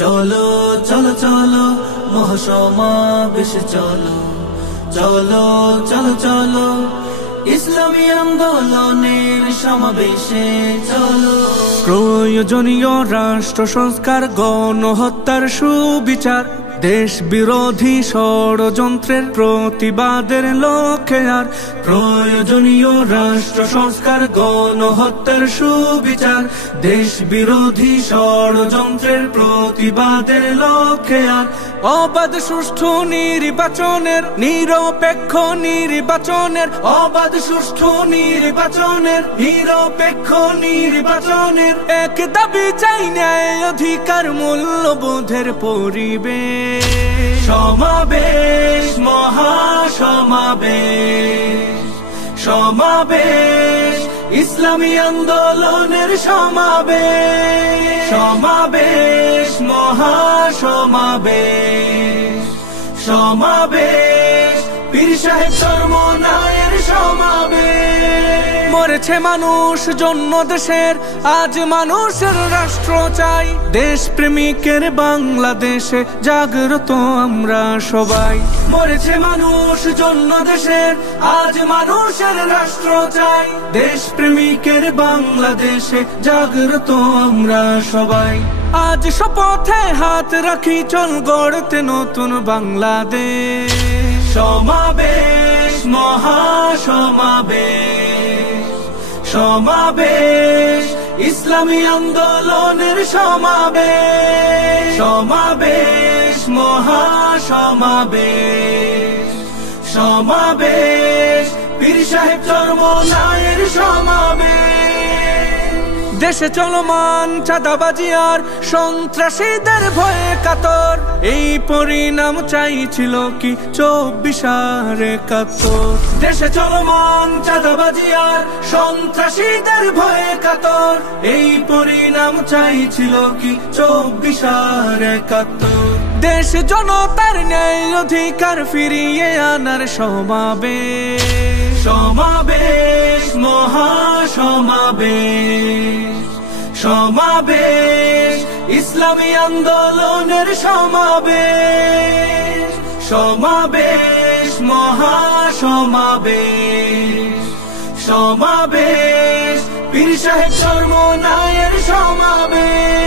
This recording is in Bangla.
চলো চলো চলো মহাসমাবেশ চলো চলো চলো চলো ইসলামী আন্দোলনের সমাবেশে চলো। প্রয়োজনীয় রাষ্ট্র সংস্কার, গণহত্যার সুবিচার, দেশ বিরোধী ষড়যন্ত্রের প্রতিবাদের লক্ষ্যে আর প্রয়োজনীয় রাষ্ট্র সংস্কার, গণহত্যার সুবিচার, দেশ বিরোধী ষড়যন্ত্রের প্রতিবাদের লক্ষ্যে আর অবাধ সুষ্ঠু নির্বাচনের, নিরপেক্ষ নির্বাচনের, অবাধ সুষ্ঠু নির্বাচনের, নিরপেক্ষ নির্বাচনের এক দাবি চাই, ন্যায় অধিকার মূল্যবোধের পরিবেশ। সমাবেশ মহাসমাবেশ, সমাবেশ ইসলামী আন্দোলনের সমাবেশ, সমাবেশ মহাসমাবেশ, সমাবেশ পীর সাহেব চরমনায়ের সমাবেশ। মরেছে মানুষ জন্য দেশের, আজ মানুষের রাষ্ট্র চাই, দেশ প্রেমিকের বাংলাদেশে জাগ্রত আমরা সবাই। মরেছে মানুষ জন্য দেশের, আজ মানুষের রাষ্ট্র চাই, দেশ প্রেমিকের বাংলাদেশে জাগ্রত আমরা সবাই। আজ শপথে হাত রাখি, চল গড়তে নতুন বাংলাদেশ। সমাবেশ মহাসমাবেশ, সমাবেশ ইসলামী আন্দোলনের সমাবেশ, সমাবেশ মহাসমাবেশ, সমাবেশ পীর সাহেব চরমনায়ের সমাবেশ। দেশে চলমান চাঁদাবাজি আর সন্ত্রাসীদের ভয়ে কাতর, এই পরিণাম চাইছিল কি 24/71। দেশে চলমান চাঁদাবাজি আর সন্ত্রাসীদের ভয়ে কাতর, এই পরিণাম চাইছিল কি 24/71। দেশ জনতার ন্যায় অধিকার ফিরিয়ে আনার সমাবেশ, সমাবেশ মহাসমাবেশ, সমাবেশ ইসলামী আন্দোলনের সমাবেশ, সমাবেশ মহাসমাবেশ, সমাবেশ পীর সাহেব চরমনায়ের সমাবেশ।